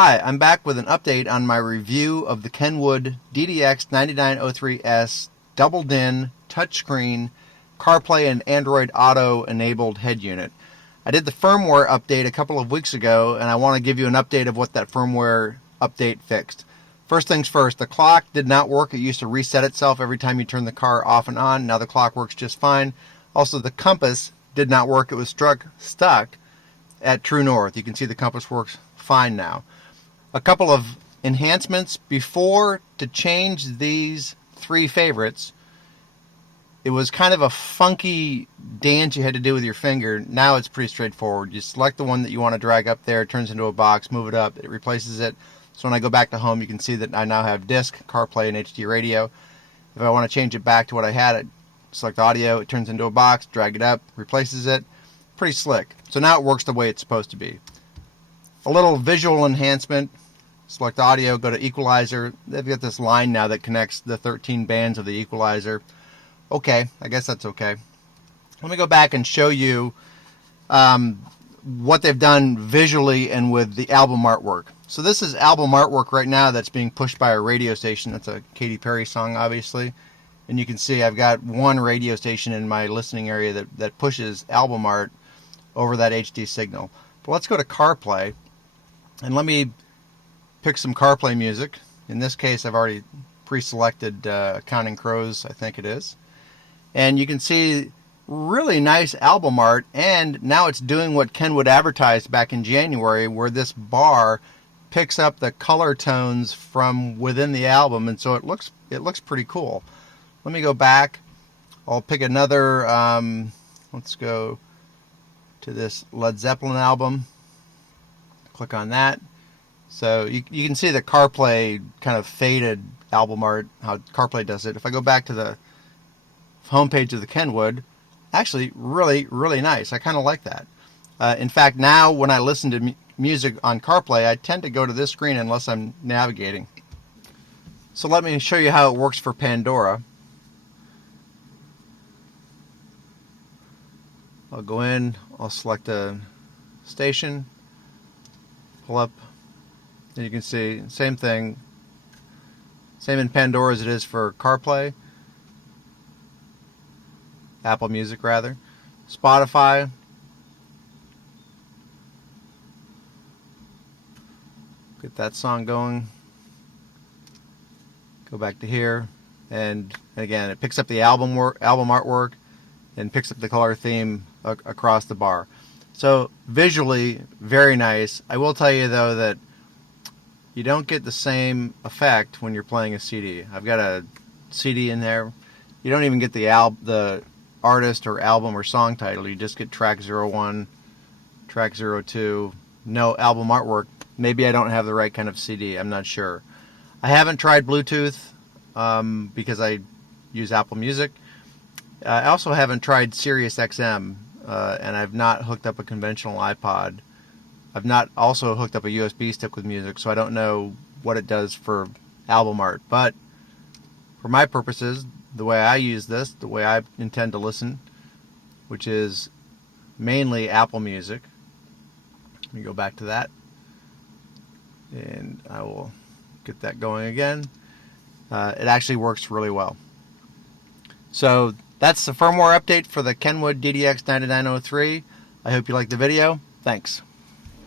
Hi, I'm back with an update on my review of the Kenwood DDX9903S double DIN touchscreen CarPlay and Android Auto enabled head unit. I did the firmware update a couple of weeks ago, and I want to give you an update of what that firmware update fixed. First things first, the clock did not work. It used to reset itself every time you turn the car off and on. Now the clock works just fine. Also, the compass did not work. It was stuck at true north. You can see the compass works fine now. A couple of enhancements before to change these three favorites. It was kind of a funky dance you had to do with your finger. Now it's pretty straightforward. You select the one that you want to drag up there, it turns into a box, move it up, it replaces it. So when I go back to home, you can see that I now have disc, CarPlay, and HD radio. If I want to change it back to what I had, I select audio, it turns into a box, drag it up, replaces it. Pretty slick. So now it works the way it's supposed to be. A little visual enhancement. Select audio, go to Equalizer. They've got this line now that connects the 13 bands of the Equalizer. Okay, I guess that's okay. Let me go back and show you what they've done visually and with the album artwork. So this is album artwork right now that's being pushed by a radio station. That's a Katy Perry song, obviously. And you can see I've got one radio station in my listening area that pushes album art over that HD signal. But let's go to CarPlay, and let me pick some CarPlay music. In this case, I've already pre-selected Counting Crows, I think it is. And you can see really nice album art, and now it's doing what Kenwood advertised back in January, where this bar picks up the color tones from within the album, and so it looks pretty cool. Let me go back. I'll pick another, let's go to this Led Zeppelin album. Click on that. So you can see the CarPlay kind of faded album art, how CarPlay does it. If I go back to the homepage of the Kenwood, actually really nice. I kind of like that. In fact, now when I listen to music on CarPlay, I tend to go to this screen unless I'm navigating. So let me show you how it works for Pandora. I'll go in, I'll select a station, pull up, and you can see same thing, same in Pandora as it is for CarPlay, Apple Music rather, Spotify, get that song going, go back to here, and again it picks up the album artwork and picks up the color theme across the bar. So visually very nice. I will tell you though that you don't get the same effect when you're playing a CD. I've got a CD in there. You don't even get the artist or album or song title. You just get track 01, track 02, no album artwork. Maybe I don't have the right kind of CD. I'm not sure. I haven't tried Bluetooth because I use Apple Music. I also haven't tried Sirius XM, and I've not hooked up a conventional iPod. I've not also hooked up a USB stick with music, so I don't know what it does for album art. But for my purposes, the way I use this, the way I intend to listen, which is mainly Apple Music. Let me go back to that, and I will get that going again. It actually works really well. So that's the firmware update for the Kenwood DDX9903. I hope you liked the video. Thanks.